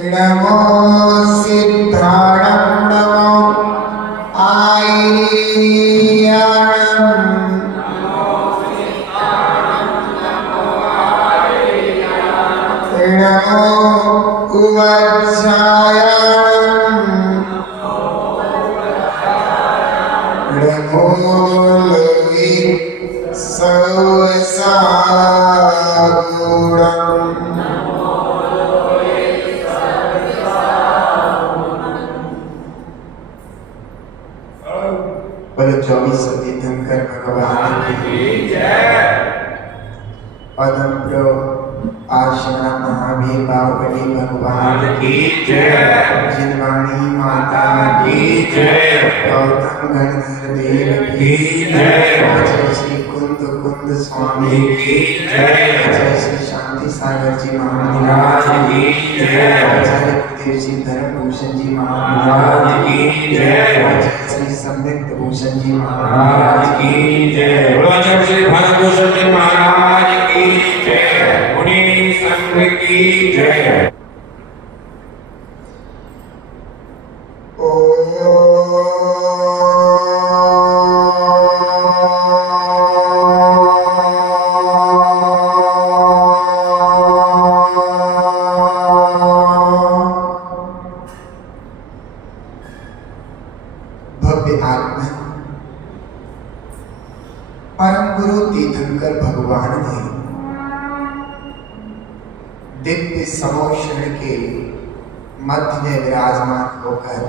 नमो सिद्धाणं नमो आयर्याणं नमो उवत्सायाणं नमो लोहि सौसागुणम् बोलो 24 तीर्थंकर भगवान की जय। पदम प्रो आश्रम महावीर बाहुबली भगवान की जय। जिनवाणी माता की जय। गौतम गणधर देव की जय। जय श्री कुंद कुंद स्वामी की जय। जय श्री शांति सागर जी महाराज की जय। जय गुरुदेव जी धर्मभूषण जी महाराज की जय। जय श्री सम्यक भूषण जी महाराज की जय। जय श्री धर्मभूषण जी महाराज की जय। मुनि संघ की जय। भव्य आत्मा परम गुरु तीर्थंकर भगवान ने दिव्य समोषण के मध्य में विराजमान होकर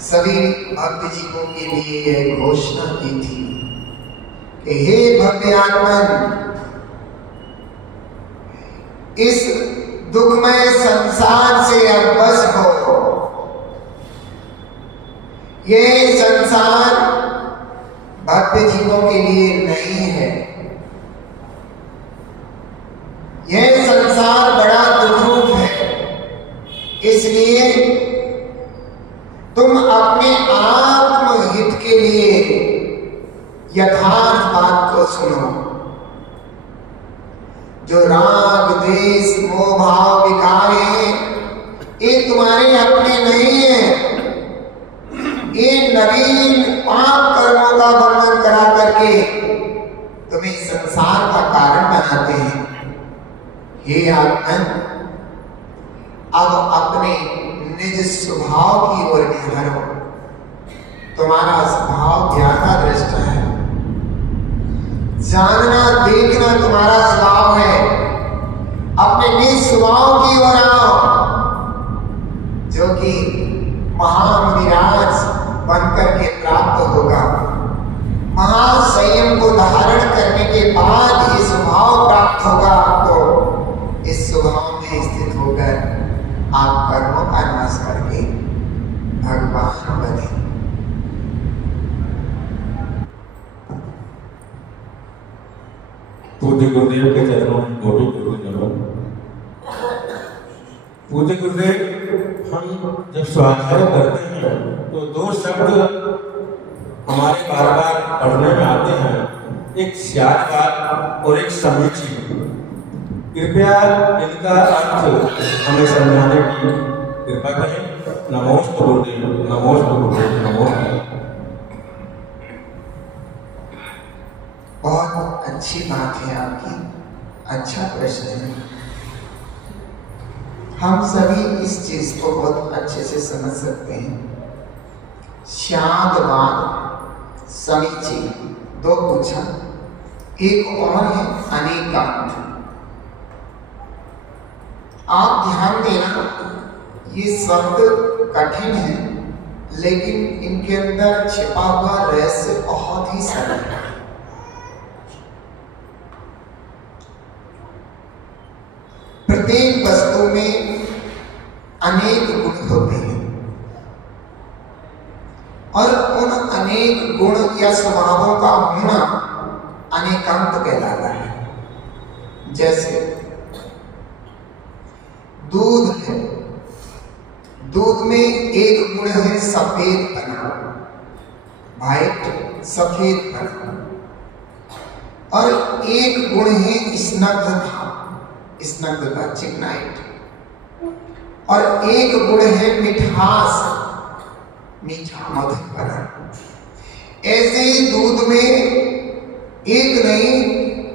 सभी भक्त जीवों के लिए यह घोषणा की थी कि हे भव्य आत्मन, इस दुखमय संसार से अब बस हो। ये संसार भक्त जीवों के लिए नहीं है। यह संसार बड़ा दुखरूप है, इसलिए तुम अपने आत्महित के लिए यथार्थ बात को सुनो। जो राग देश मोह भाव विकार हैं, ये तुम्हारे अपने नहीं है। ये नवीन पाप कर्मों का वर्णन करा करके तुम्हें संसार का कारण बनाते हैं। हे आत्मन, अब अपने निज स्वभाव की ओर निहारो। तुम्हारा स्वभाव ज्ञाता दृष्टा है, जानना देखना तुम्हारा स्वभाव है। अपने निज स्वभाव की ओर आओ, जो कि महामुनिराज बनकर के प्राप्त होगा। महासंयम को धारण करने के बाद ये स्वभाव प्राप्त होगा आपको। इस स्वभाव में स्थित होकर आप कर्मों का नाश करके भगवान बने। पूज्य गुरुदेव के चरणों में कोटि कोटि नमन। पूज्य गुरुदेव, हम जब स्वाध्याय करते हैं तो दो शब्द हमारे बार बार पढ़ने में आते हैं, एक स्याद्वाद और एक समीची। कृपया इनका अर्थ हमें समझाने की कृपा करें। नमोस्तु गुरुदेव, नमोस्तु गुरुदेव, नमोस्तु। बहुत अच्छी बात है आपकी, अच्छा प्रश्न है। हम सभी इस चीज को बहुत अच्छे से समझ सकते हैं। स्याद्वाद, समीची, दो पूछा, एक और है अनेकांत। आप ध्यान देना, ये शब्द कठिन है, लेकिन इनके अंदर छिपा हुआ रहस्य बहुत ही सरल है। प्रत्येक वस्तु में अनेक गुण होते हैं और उन अनेक गुण या स्वभावों का होना अनेकांत कहलाता है। जैसे दूध है, दूध में एक गुण है सफेद पना, व्हाइट, सफेद पना, और एक गुण है स्निग्धता, स्निग्धता, चिकनाइट। और एक गुण है मिठास, मीठा, मधुरपना। ऐसे ही दूध में एक नहीं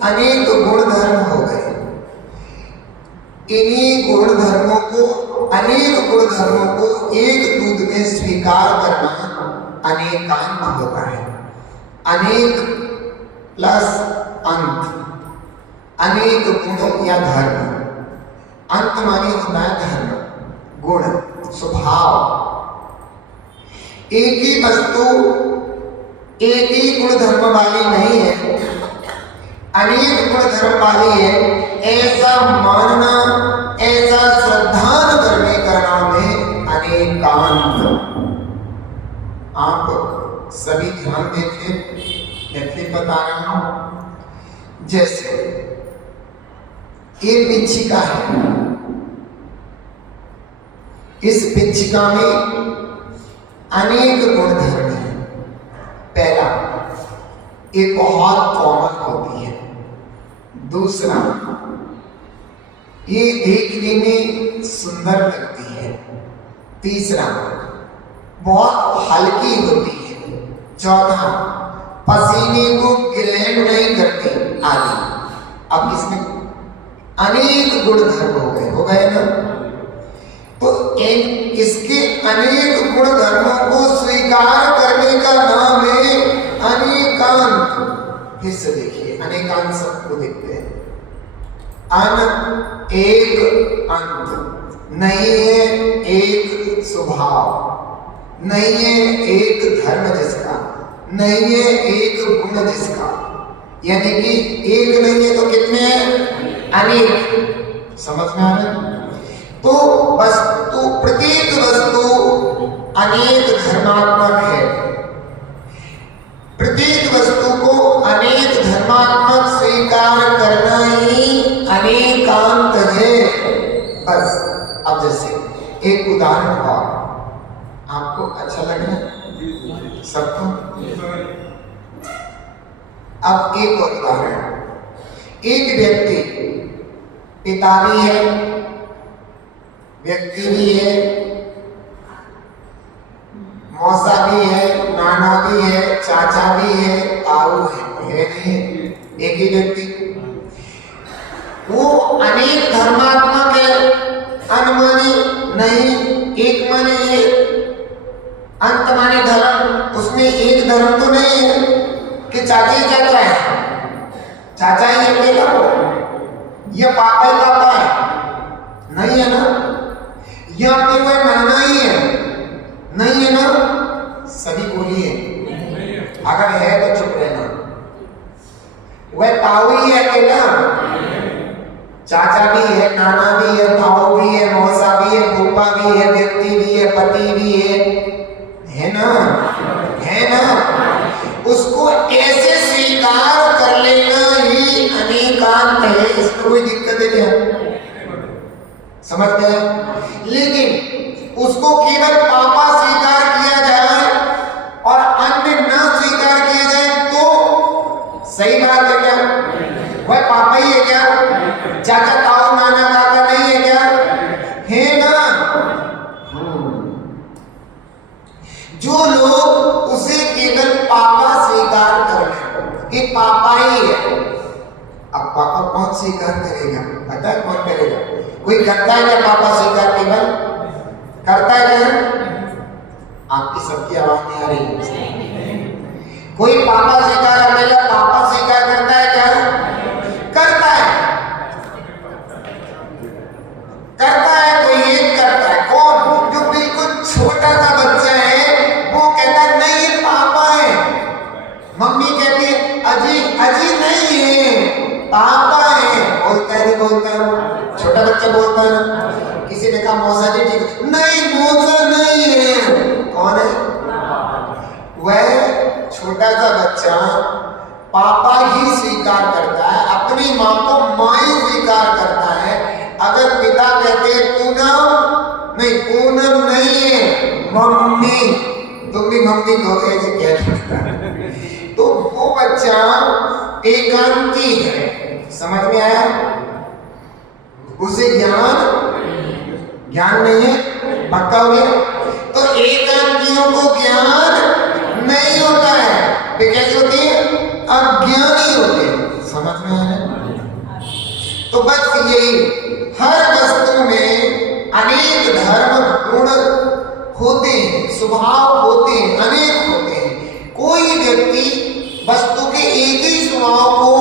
अनेक गुण धर्म हो गए। इन्हीं गुण धर्मों को, अनेक गुण धर्मों को एक दूध में स्वीकार करना अनेकांत होता है। अनेक प्लस अंत, अनेक गुण या धर्म। अंत माने होता है धर्म, गुण, स्वभाव। एक ही वस्तु एक ही गुण धर्म वाली नहीं है, अनेक गुण धर्म वाली है। ऐसा मानना, ऐसा श्रद्धान करने का नाम है अनेकांत। आप सभी ध्यान देखें, मैं फिर बता रहा हूं। जैसे ये पिच्छिका है, इस पिच्छिका में अनेक गुण धर्म है। पहला, ये बहुत कोमल होती है। दूसरा, ये देखने में सुंदर लगती है। तीसरा, बहुत हल्की होती है। चौथा, पसीने को गिलेम नहीं करती आदि। अब किसमें अनेक गुण धर्म हो गए ना। तो इसके अनेक गुण धर्मों को स्वीकार करने का नाम है अनेकांत। फिर से देखिए, अनेकांत शब्द को देखते हैं। अन एक अंत, नहीं है एक स्वभाव, नहीं है एक धर्म जिसका, नहीं है एक गुण जिसका। यानी कि एक नहीं है तो कितने हैं? अनेक। समझ में आ रहा है? तो वस्तु, प्रत्येक वस्तु अनेक धर्मात्मक है। प्रत्येक वस्तु को अनेक धर्मात्मक स्वीकार करना ही अनेकांत है। बस अब जैसे एक उदाहरण और, आपको अच्छा लग रहा है सबको? अब एक और उदाहरण। एक व्यक्ति पिता भी है, व्यक्ति भी है, मौसा भी है, नाना भी है, चाचा भी है, ताऊ है नहीं? एक ही व्यक्ति। वो अनेक धर्मात्मक है। अनमानी नहीं, एक माने एक, अंत माने धर्म। उसमें एक धर्म तो नहीं है कि चाचा ही चाचा है, चाचा ही अकेला, या पापा ही पापा है, नहीं है ना। या फिर वह नाना ही है, नहीं है ना। सभी बोलिए, अगर है तो चुप रहना। वह ताऊ ही है अकेला, चाचा भी है, नाना भी है, ताऊ भी है, मौसा भी है, फूफा भी है, व्यक्ति भी है, पति भी है ना, है ना। उसको ऐसे स्वीकार कर लेना ही अनेकांत है। इसमें कोई दिक्कत है क्या? समझ गए? लेकिन उसको केवल पापा स्वीकार किया जाए और अन्य न स्वीकार किया जाए तो सही बात है क्या? वह पापा ही है क्या? चाचा, ताऊ, नाना, काका नहीं है क्या? है ना। जो लोग उसे केवल पापा स्वीकार कर लें कि पापा ही है। अब पापा कौन स्वीकार करेगा? पता है कौन करेगा? कोई करता है क्या पापा स्वीकार? केवल करता है क्या? आपकी सबकी आवाज नहीं आ रही। कोई पापा स्वीकार, अकेला पापा स्वीकार करता है क्या? करता है, करता है। कोई एक करता है। कौन? जो बिल्कुल छोटा सा बच्चा है, वो कहता है नहीं ये पापा है। मम्मी कहती है अजी अजी नहीं है, पापा है। बोलता है नहीं बोलता है? छोटा बच्चा बोलता है ना। किसी ने कहा मौसा जी ठीक, नहीं मौसा नहीं है। कौन है? वह छोटा सा बच्चा पापा ही स्वीकार करता है, अपनी माँ को माँ ही स्वीकार करता है। अगर पिता कहते पूनम, नहीं पूनम नहीं है, मम्मी, तुम भी मम्मी कहोगे ऐसे क्या करता है? तो वो बच्चा एकांती है। समझ में आया? उसे ज्ञान नहीं है। पक्का हो गया? तो एकांतियों को ज्ञान नहीं होता है, वे कैसे होते हैं? अज्ञानी होते हैं। समझ में आ रहा है? तो बस यही, हर वस्तु में अनेक धर्म गुण होते हैं, स्वभाव होते हैं, अनेक होते हैं। कोई व्यक्ति वस्तु के एक ही स्वभाव को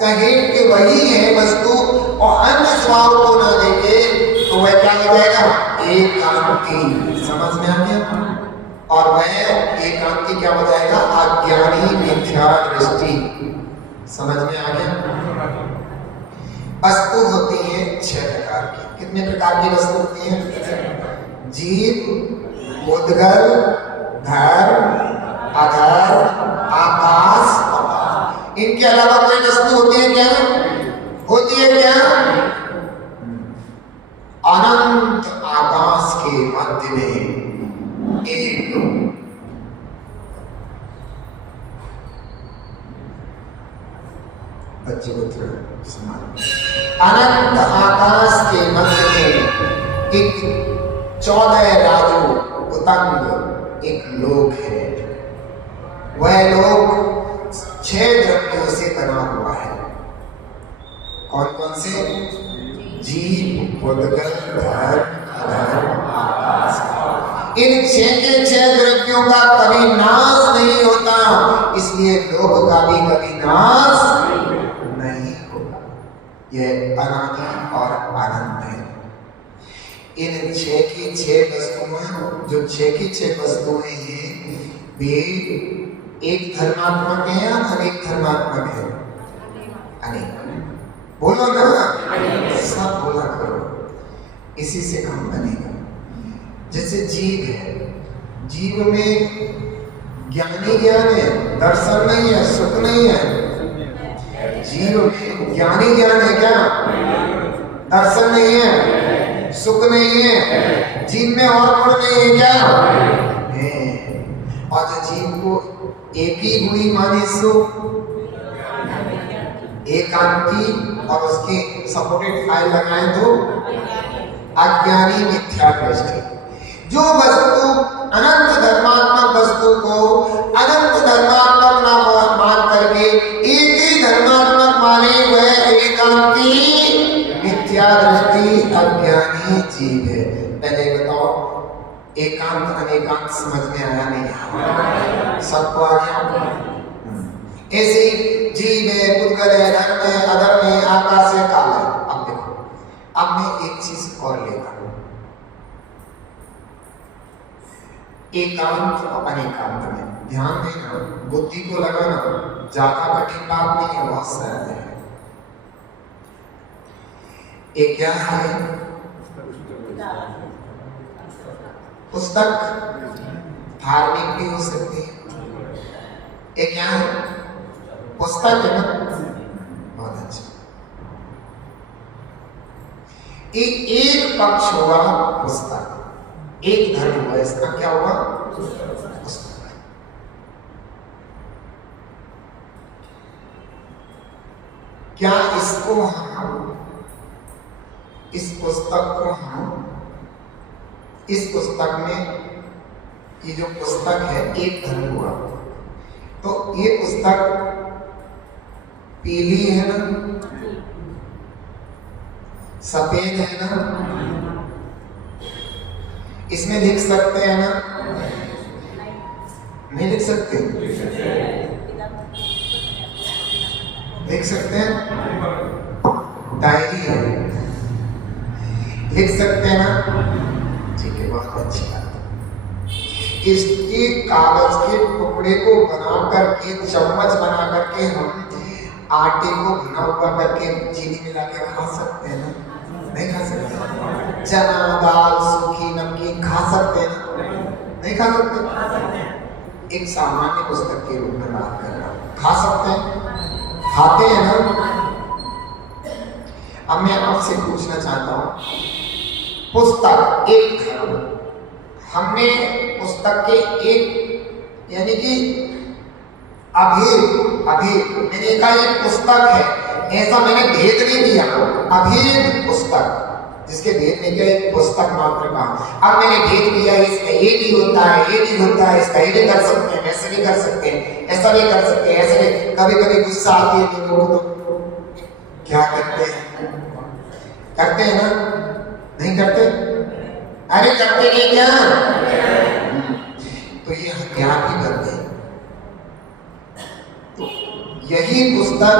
कहे कि वही है वस्तु और अन्य स्वभाव को ना देखे तो वह क्या हो जाएगा? एकांती। समझ में आ गया? और वह एकांती क्या हो जाएगा? अज्ञानी, मिथ्या दृष्टि। समझ में आ गया? वस्तु होती है 6 प्रकार की। कितने प्रकार की वस्तु होती है? जीव, मुद्गल, धर्म, अधर, आकाश, पाताल। इनके अलावा कोई वस्तु होती है क्या? होती है क्या? अनंत आकाश के मध्य में एक अनंत आकाश के मध्य में एक 14 राजू उतंग एक लोक है। वह लोक 6 द्रव्यों से बना हुआ है। कौन कौन से? जीव, मुद्गल, धर्म, अधर्म, आकाश। इन 6 के 6 द्रव्यों का कभी नाश नहीं होता, इसलिए लोक का भी कभी नाश नहीं होगा। यह अनादि और अनंत है। इन 6 की 6 वस्तुएं, जो 6 की 6 वस्तुएं हैं, वे एक धर्मात्मक है या अनेक धर्मात्मक है? अनेक। बोलो ना, सब बोला करो, इसी से काम बनेगा। जैसे जीव है, जीव में ज्ञानी ज्ञान है, दर्शन नहीं है, सुख नहीं है। जीव में ज्ञानी ज्ञान है क्या? दर्शन नहीं है, सुख नहीं है। जीव में और गुण नहीं है क्या? है। और जो जीव को एक ही गुणी माने सो एकांती, और उसके सपोर्टेड फाइल लगाए तो अज्ञानी, मिथ्या दृष्टि। जो वस्तु अनंत धर्मात्मक वस्तु को अनंत धर्मात्मक ना मान करके एक ही धर्मात्मक माने, वह एकांती, मिथ्या दृष्टि, अज्ञानी जीव है। पहले बताओ, एकांत अनेकांत समझ में आया नहीं? सबको आ गया? ऐसे जीव है, मुद्गल है, धर्म है, अधर्म है, आकाश है, काल है। अब देखो, अब मैं एक चीज और लेकर एकांत और अनेकांत में ध्यान देना, बुद्धि को लगाना, ज्यादा कठिन बात नहीं है, बहुत सरल है। एक क्या है? पुस्तक धार्मिक भी हो सकती है। एक क्या है? पुस्तक है ना? बहुत अच्छा। एक पक्ष हुआ पुस्तक, एक धर्म हुआ, इसका क्या हुआ? पुस्तक। क्या इसको हम, इस पुस्तक को हम, इस पुस्तक में, ये जो पुस्तक है एक धर्म हुआ, तो ये पुस्तक पीली है ना, सफेद है ना, इसमें लिख सकते हैं ना? नहीं लिख सकते? लिख सकते हैं? डायरी है, लिख सकते हैं ना? ठीक है, बहुत अच्छी बात। इसके कागज के टुकड़े को बना करके, चम्मच बना करके हम आटे को भुना हुआ करके चीनी मिला के खा सकते हैं ना? नहीं खा सकते? चना दाल सूखी नमकीन खा सकते हैं ना? नहीं खा सकते? एक सामान्य पुस्तक के रूप में बात कर रहा हूं, खा सकते हैं? खाते हैं ना? अब मैं आपसे पूछना चाहता हूं, पुस्तक एक धर्म, हमने पुस्तक के एक, यानी कि अभी मैंने कहा एक पुस्तक है, ऐसा मैंने भेद नहीं दिया। अभेद पुस्तक, जिसके भेद नहीं किया, एक पुस्तक मात्र का। अब मैंने भेद दिया, इसका ये भी होता है, ये भी होता है, इसका ये भी कर सकते हैं, वैसे भी कर सकते हैं, ऐसा भी कर सकते हैं, ऐसे भी। कभी कभी गुस्सा आती है लोगों को, तो क्या करते हैं? करते हैं ना? नहीं करते? अरे करते नहीं क्या? तो ये हथियार भी करते हैं। तो यही पुस्तक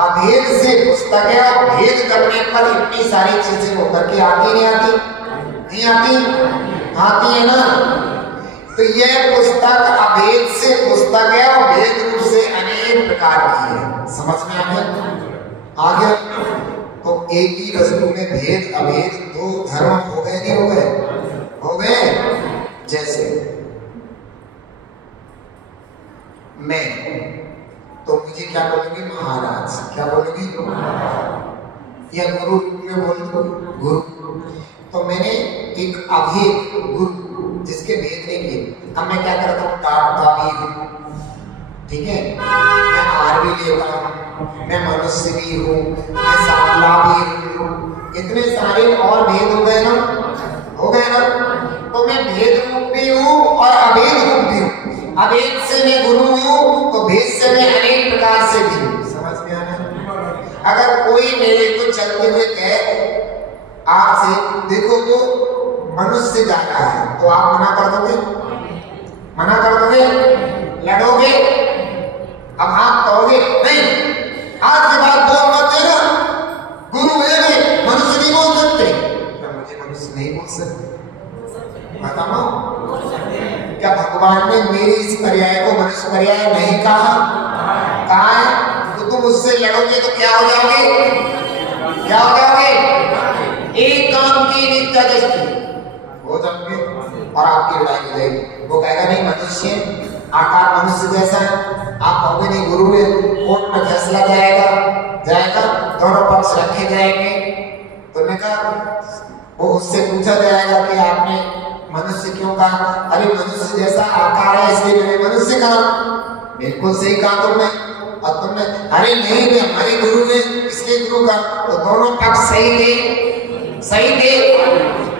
अभेद से पुस्तक है, और भेद करने पर इतनी सारी चीजें होकर के आती नहीं आती? नहीं आती? आती है ना? तो यह पुस्तक अभेद से पुस्तक है, और भेद रूप से अनेक प्रकार की है। समझ में आ गया? आ गया? तो एक ही वस्तु में भेद अभेद दो धर्म हो गए, नहीं हो गए? हो गए। जैसे मैं, तो मुझे क्या बोलूंगी? महाराज। क्या बोलूंगी? या गुरु में बोल दो गुरु। तो मैंने एक अभेद गुरु जिसके भेद नहीं किए, अब मैं क्या करता हूँ? डांटता भी हूँ, ठीक है, मैं हार भी लेता हूँ, मैं मनुष्य भी हूँ, मैं सांवला भी हूँ, इतने सारे और भेद हो गए ना? हो गए ना? तो मैं भेद रूप भी हूँ और अभेद रूप भी हूँ। अभेद से मैं गुरु हूँ, तो भेद से मैं अनेक प्रकार से भी हूँ। समझ में आ रहा? अगर कोई मेरे को चलते हुए कहे आपसे, देखो वो मनुष्य जा रहा है, तो आप मना कर दोगे? मना कर दोगे? लड़ोगे? अब आप कहोगे नहीं, आज के बाद बोल मत देना, गुरु है वे, मनुष्य नहीं बोल सकते। क्या मुझे मनुष्य नहीं बोल सकते? बताओ, क्या भगवान ने मेरी इस पर्याय को मनुष्य पर्याय नहीं कहा? कहा है? तो तुम उससे लड़ोगे तो क्या हो जाओगे? क्या हो जाओगे? एक काम की नित्य दृष्टि हो जाओगे, और आपकी लड़ाई हो जाएगी। वो कहेगा नहीं, मनुष्य आकार मनुष्य जैसा है, आप कहोगे नहीं, गुरु है, कोर्ट में फैसला जाएगा, दोनों पक्ष रखे जाएंगे। तुमने कहा, वो उससे पूछा जाएगा कि आपने मनुष्य क्यों कहा? अरे मनुष्य जैसा आकार है इसलिए मैंने मनुष्य कहा। बिल्कुल सही कहा तुमने। और तुमने अरे नहीं, वे हमारे गुरु ने इसलिए गुरु कहा। तो दोनों पक्ष सही थे, सही थे,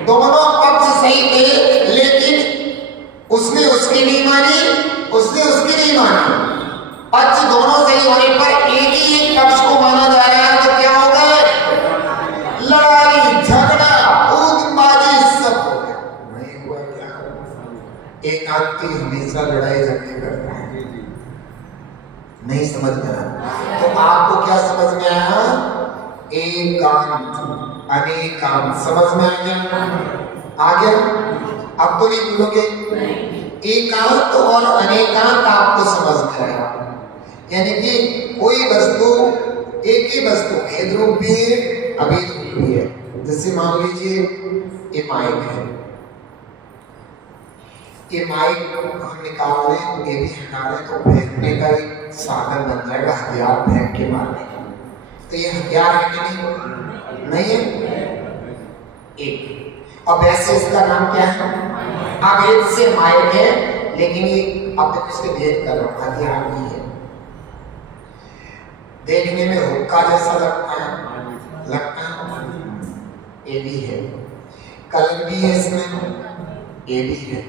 दोनों पक्ष सही थे, लेकिन उसने उसकी नहीं मानी, उसने उसकी नहीं मानी। पक्ष दोनों सही होने पर एक ही एक पक्ष को माना जा रहा है, तो क्या होगा? लड़ाई झगड़ा कूदबाजी सब हो गया। नहीं हुआ क्या? एक आदमी हमेशा लड़ाई झगड़े करता है। नहीं समझ में आया? तो आपको क्या समझ में आया? एकांत अनेकांत समझ में आ गया? आ गया? अब तो नहीं बोलोगे? एकांत और अनेकांत आपको समझ में आया। यानी कि कोई वस्तु, एक ही वस्तु भेद रूप भी है, अभेद रूप भी है। जैसे मान लीजिए ये माइक है, ये माइक हम निकाल रहे, ये भी हटा रहे, तो फेंकने का एक साधन बन जाएगा, हथियार फेंक के मारने का। तो ये हथियार है कि नहीं? नहीं है। एक, अब ऐसे इसका नाम क्या है? अभेद से माइक है, लेकिन ये अब तक इसके भेद कर रहा हूं, हथियार नहीं है। देखने में हुक्का जैसा लगता है, ये भी है। कलर भी है इसमें, ये भी है।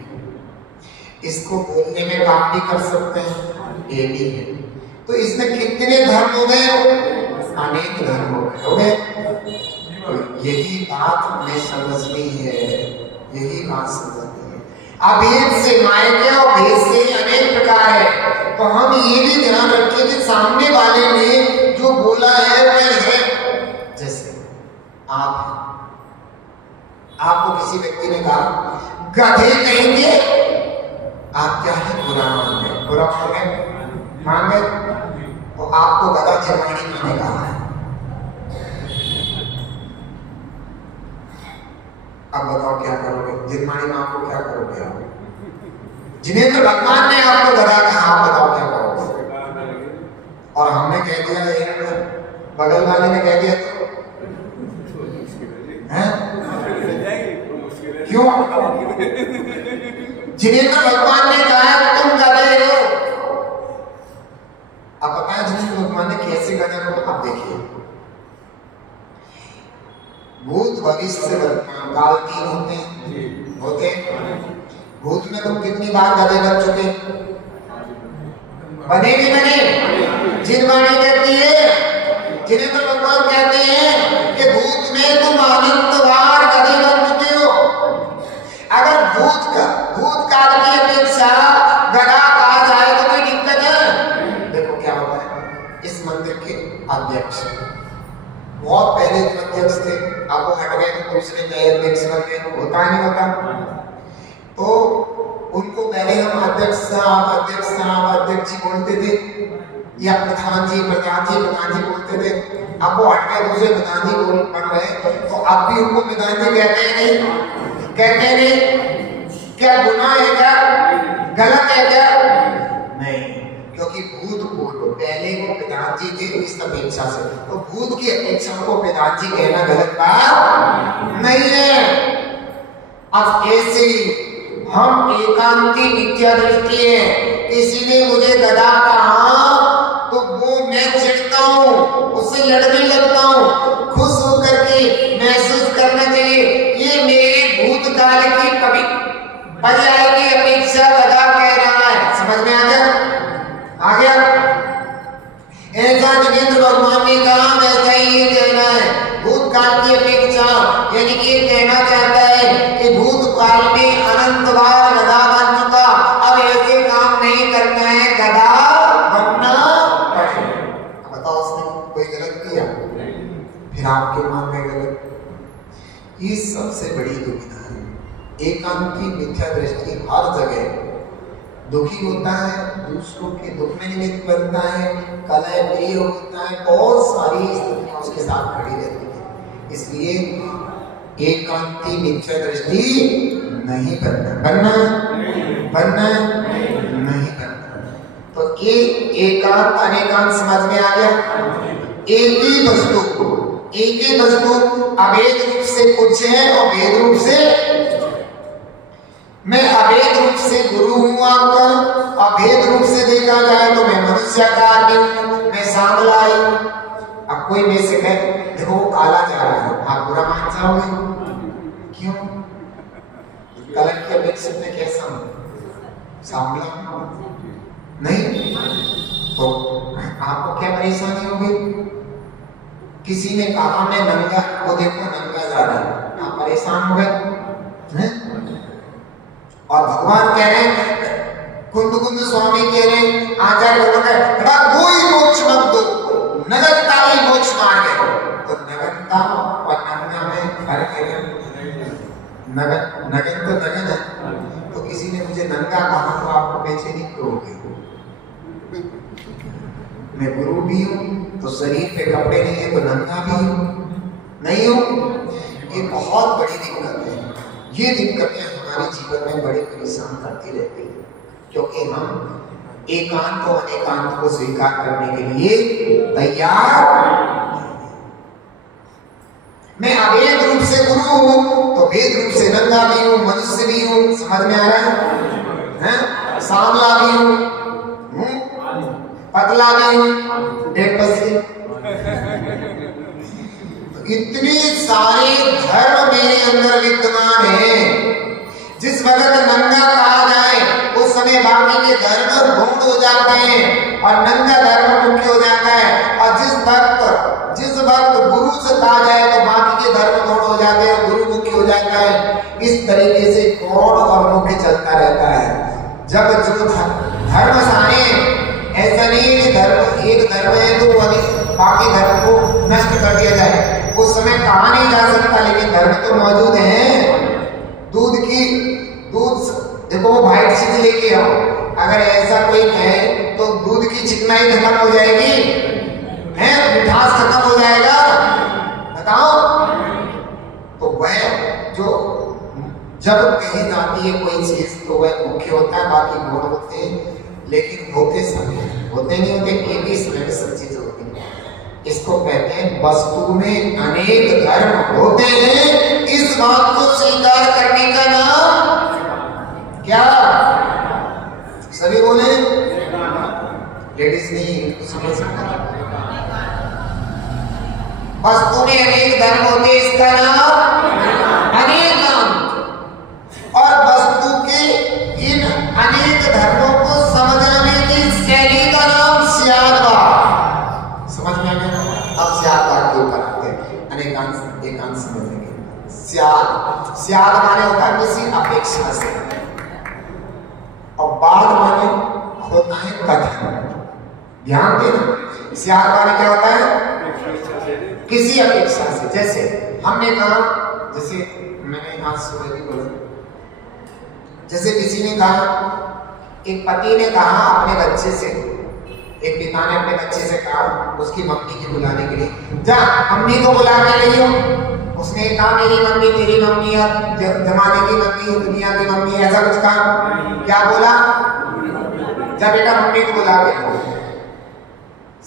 इसको बोलने में काम भी कर सकते हैं, ये भी है। तो इसमें कितने धर्म हो गए? अनेक धर्म हो गए। तो यही बात हमें समझनी है, यही बात समझनी है। अभेद से मायके और भेद से अनेक प्रकार है। तो हम ये भी ध्यान रखें कि सामने वाले ने जो बोला है वह है। जैसे आपको किसी व्यक्ति ने कहा गधे कहेंगे, आप क्या है? बुरा मान गए, बुरा मान गए, तो आपको गधा जर्मनी माने कहा है। अब बताओ क्या करोगे? जिनमानी मां को क्या करोगे आप? जिनेंद्र भगवान ने आपको गधा कहा, आप बताओ क्या करोगे? और हमने कह दिया, बगल वाले ने कह दिया, क्यों? जिनेंद्र भगवान ने कहा तुम गधे हो। अब पता है जिनेंद्र भगवान ने कैसे गधा को? आप देखिए, से वर्तमान काल 3 होते हैं, होते हैं। भूत में तुम कितनी बार गधे बन चुके? बने कि बने? जिन वाणी कहती है, जिन्हें तो भगवान कहते हैं कि भूत में तुम अनंत बार गधे बन चुके हो। अगर भूत काल की अपेक्षा गधा कहा जाए तो कोई दिक्कत है? देखो क्या होता है, इस मंदिर के अध्यक्ष बहुत पहले अध्यक्ष थे, अब वो हट गए तो दूसरे नए अध्यक्ष बन गए, होता नहीं होता। तो उनको पहले हम अध्यक्ष जी बोलते थे, या प्रधान जी बोलते थे। अब वो हट गए, दूसरे प्रधान जी बन रहे, तो अब भी उनको प्रधान जी कहते हैं नहीं? कहते हैं नहीं? क्या गुनाह है? क्या गलत है? क्या नहीं, क्योंकि भूतपूर्व पहले वो प्रधान जी थे इस अपेक्षा से, तो भूत की अपेक्षा को प्रधान जी कहना गलत बात नहीं है। अब ऐसे हम एकांती मिथ्या दृष्टि है, किसी ने मुझे गधा कहा तो वो मैं चिढ़ता हूँ, उससे लड़ने लगता हूँ, खुश होकर के महसूस करना चाहिए ये मेरे भूतकाल की पर्याय की अपेक्षा गधा कह रहा है। समझ में आ गया? ऐसा नरेंद्र भगवान ने कहा, वैसा ही ये कहना है। भूतकाल की अपेक्षा यानी कि ये कहना चाहता है कि भूतकाल में अनंत बार गधा बन चुका, अब ऐसे काम नहीं करना है, गधा बनना पड़ेगा। बताओ उसने कोई गलत किया? फिर आपके मान में गलत। ये सबसे बड़ी दुविधा है। एकांकी मिथ्या दृष्टि हर जगह दुखी होता है, दूसरों के दुख में निमित्त बनता है, कलह प्रिय होता है, बहुत सारी स्थितियां उसके साथ खड़ी रहती है। इसलिए एकांती मिथ्या दृष्टि नहीं बनना नहीं बनना। तो एकांत अनेकांत समझ में आ गया? एक ही वस्तु अभेद रूप से कुछ है और भेद रूप से मैं अभेद रूप से गुरु हूँ आपका, अभेद रूप से देखा जाए तो मैं मनुष्याकार भी हूँ, मैं सांवला हूँ। अब कोई में से कहे देखो वो काला जा रहा है, आप बुरा मान जाओगे? क्यों? कलर की अपेक्षा में कैसा हूँ? सांवला नहीं? तो आपको क्या परेशानी होगी? किसी ने कहा मैं नंगा, वो देखो नंगा जा रहा है, आप परेशान हो गए? और भगवान कह रहे हैं, कुंद स्वामी कह रहे हैं, आचार्य बेटा कोई मोक्ष मत दो, नगरता ही मोक्ष मार्ग है। तो नगरता और नग्न में फर्क है। नगन तो नगन है, तो किसी ने मुझे नंगा कहा तो आपको बेचैनी क्यों होगी? मैं गुरु भी हूँ तो शरीर पे कपड़े नहीं है तो नंगा भी नहीं हूँ। ये बहुत बड़ी दिक्कत है। ये दिक्कतें हमारे जीवन में बड़े परेशान करती रहती है, क्योंकि हम एकांत और अनेकांत को स्वीकार करने के लिए तैयार। मैं अभेद रूप से गुरु हूँ तो भेद रूप से नंगा भी हूँ, मनुष्य भी हूँ। समझ में आ रहा है? सांवला भी हूँ, पतला भी हूँ, 1.5 इतने सारे धर्म मेरे अंदर विद्यमान है। जिस वक्त नंगा कहा जाए उस समय बाकी के धर्म गौण हो जाते हैं और नंगा धर्म मुख्य हो जाता है, और जिस वक्त गुरु से कहा जाए तो बाकी के धर्म गौण हो जाते हैं, गुरु मुख्य हो जाता है। इस तरीके से गौण और मुख्य चलता रहता है। जब जो धर्म सारे, ऐसा नहीं है कि धर्म एक धर्म है तो बाकी धर्म को नष्ट कर दिया जाए, उस समय कहा नहीं जा सकता, लेकिन धर्म तो मौजूद है। दूध देखो वो व्हाइट चीज लेके आओ, अगर ऐसा कोई कहे तो दूध की चिकनाई खत्म हो जाएगी, है मिठास खत्म हो जाएगा, बताओ। तो वह जो जब कही जाती है कोई चीज तो वह मुख्य होता है, बाकी गुण होते हैं, लेकिन होते समय होते नहीं होते, एक ही समय में सब चीज होती है। इसको कहते हैं वस्तु में अनेक धर्म होते हैं। इस बात को स्वीकार करने का नाम क्या? सभी बोले, लेडीज नहीं समझ सकता। वस्तु में अनेक धर्म होते हैं, इसका नाम स्याद। स्याद माने होता है किसी अपेक्षा से, और बाद माने होता है कथन। ध्यान देना, स्याद माने क्या होता है? किसी अपेक्षा से। जैसे हमने कहा, जैसे मैंने आज सुबह भी बोला, जैसे किसी ने कहा, एक पति ने कहा अपने बच्चे से, एक पिता ने अपने बच्चे से कहा उसकी मम्मी की बुलाने के लिए, जा मम्मी को बुला के ले आओ। उसने कहा मेरी मम्मी तेरी मम्मी है, जमाने की मम्मी है, दुनिया की मम्मी है, ऐसा कुछ कहा? क्या बोला? जा बेटा मम्मी को बुला के लो।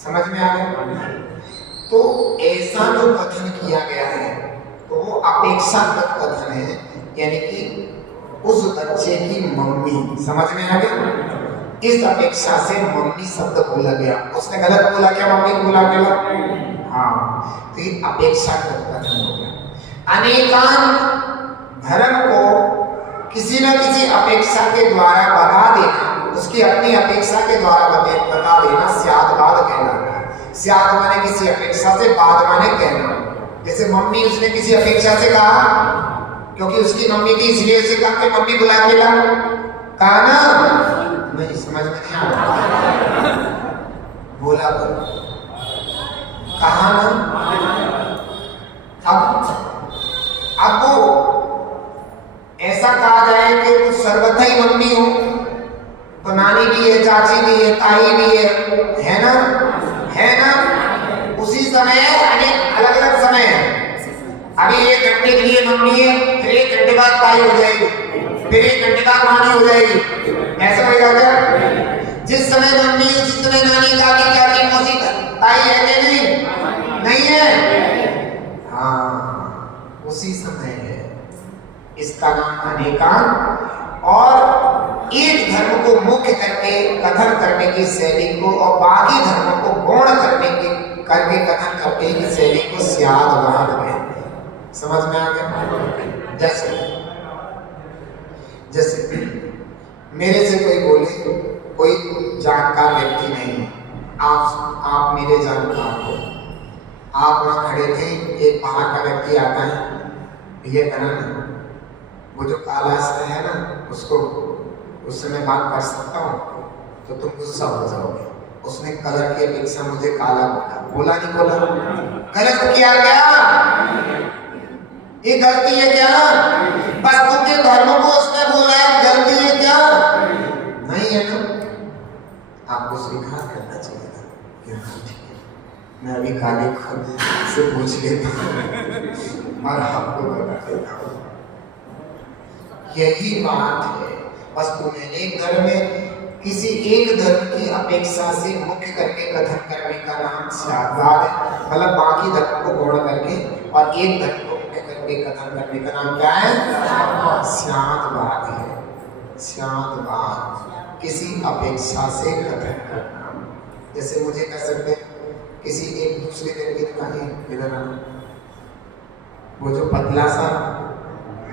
समझ में आ गया? तो ऐसा जो कथन किया गया है तो वो अपेक्षाकृत कथन है, यानी कि उस बच्चे की मम्मी। समझ में आ गया? इस अपेक्षा से मम्मी शब्द बोला गया। उसने गलत बोला क्या? मम्मी को बुला के ला। हाँ, तो ये अपेक्षाकृत कथन हो गया। अनेकांत धर्म को किसी न किसी अपेक्षा के द्वारा बता देना, उसकी अपनी अपेक्षा के द्वारा बता देना स्यादवाद कहलाता है। स्याद माने किसी अपेक्षा से, बाद माने कहना। जैसे मम्मी उसने किसी अपेक्षा से कहा, क्योंकि उसकी मम्मी थी इसलिए उसे कहा कि मम्मी बुला के ला। कहा ना? नहीं समझ में नहीं आ रहा, बोला करो, कहा ना? अब वो ऐसा कहा जाए कि वो सर्वथा ही मम्मी हो, तो नानी भी है, चाची भी है, ताई भी है ना? है ना? उसी समय अनेक अलग अलग समय है। अभी 1 घंटे के लिए मम्मी है, फिर 1 घंटे बाद ताई हो जाएगी, फिर 1 घंटे बाद नानी हो जाएगी। ऐसा होगा क्या? जिस समय मम्मी, उस समय नानी, दादी, चाची, मौसी, ताई है कि नहीं? नहीं है। हाँ, उसी समय है। इसका नाम अनेकांत। और एक धर्म को मुख्य करके कथन करने की शैली को और बाकी धर्मों को गौण करने करके कथन करने की शैली को स्यादवाद कहते हैं। समझ में आ गया? जैसे मेरे से कोई बोले, कोई जानकार व्यक्ति नहीं है, आप मेरे जानकार हो, आप वहां खड़े थे, एक बाहर का व्यक्ति आता है, ये कहना वो जो काला सा है ना, उसको उससे मैं बात कर सकता हूँ, तो तुम गुस्सा हो जाओगे। उसने कलर की अपेक्षा मुझे काला बोला नहीं बोला? गलत किया क्या? ये गलती है क्या? वस्तु के धर्म को उसने बोला है, गलती है क्या? नहीं है ना? आपको स्वीकार करना चाहिए था। ठीक है, मैं अभी काले से पूछ लेता हूँ और आपको बता देता हूँ। यही बात है। वस्तु में एक धर्म में किसी एक धर्म की अपेक्षा से मुख्य करके कथन करने का नाम स्यादवाद है। मतलब बाकी धर्म को गौण करके और एक धर्म को मुख्य करके कथन करने का नाम क्या है? स्यादवाद है। स्यादवाद किसी अपेक्षा से कथन करना। जैसे मुझे कह सकते हैं, किसी एक दूसरे व्यक्ति ने कहा, इधर आना, वो जो पतला सा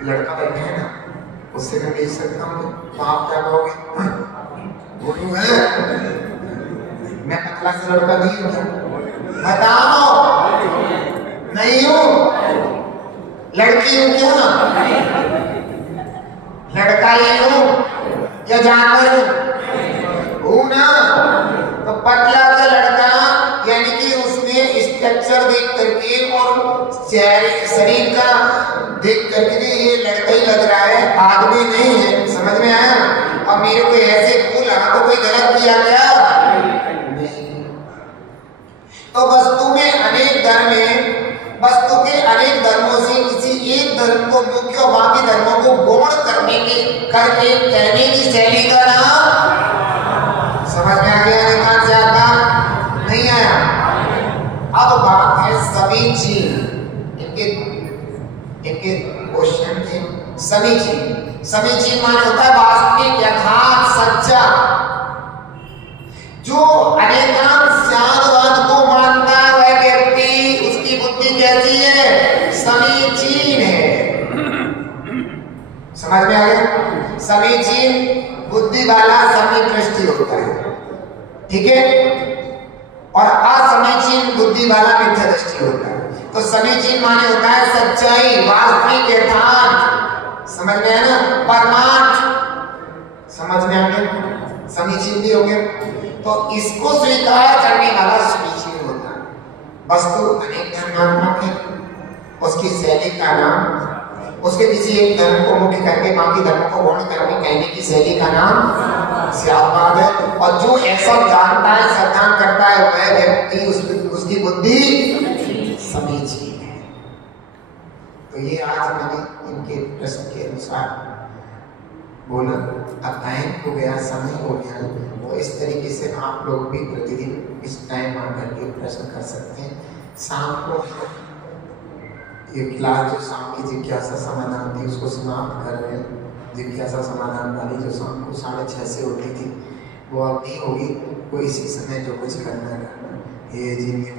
लड़का बैठा है ना, उससे मैं भेज सकता हूँ, तो आप क्या कहोगे? वो क्यों है? मैं पतला सा लड़का नहीं हूँ, बताओ। नहीं हूँ, लड़की हूँ क्या? लड़का ही हूँ या जानवर हूँ ना? तो पतला सा लड़का, यानी कि उसने स्ट्रक्चर देख करके और चेहरे शरीर का देख करके ये लड़का ही लग रहा है, आदमी नहीं है। समझ में आया? और मेरे को ऐसे बोला तो कोई गलत किया क्या? नहीं। तो वस्तु में अनेक धर्म है, वस्तु के अनेक धर्मों से किसी एक धर्म को मुख्य और बाकी धर्मों को गौण करने के करके कहने की शैली का नाम, समझ में आ गया? कहां से आता? नहीं आया? अब बात है समीचीन। इनके क्वेश्चन थे समीचीन। समीचीन माने होता है वास्तविक, यथार्थ, सच्चा। जो अनेकांत स्यादवाद को मानता है वह व्यक्ति, उसकी बुद्धि कैसी है? समीचीन है। समझ में आ गया? समीचीन बुद्धि वाला समीप दृष्टि होता है, ठीक है? और असमीचीन बुद्धि वाला मिथ्या दृष्टि होता है। तो समीचीन माने होता है सच्चाई, वास्तविक, यथार्थ। समझ में है ना? परमार्थ समझ में आ गया, समीचीन भी हो गया। तो इसको स्वीकार करने वाला समीचीन होता है। वस्तु अनेक धर्मात्मक है, उसकी शैली का नाम, उसके किसी एक धर्म को मुख्य करके बाकी धर्मों को गौण करके कहने की शैली का नाम स्यादवाद है। और जो ऐसा जानता है, सिद्धांत करता है, वह व्यक्ति उसकी बुद्धि समीचीन है। तो ये आज मैंने इनके प्रश्न के अनुसार बोला। अब टाइम हो गया, समय हो गया, तो इस तरीके से आप लोग भी प्रतिदिन इस टाइम आकर के प्रश्न कर सकते हैं। शाम को ये क्लास जो शाम की जिज्ञासा समाधान थी उसको समाप्त कर रहे हैं। जिज्ञासा समाधान वाली जो शाम को 6:30 से होती थी वो अब नहीं होगी। वो इसी समय जो कुछ करना है करना। हे जिन्हें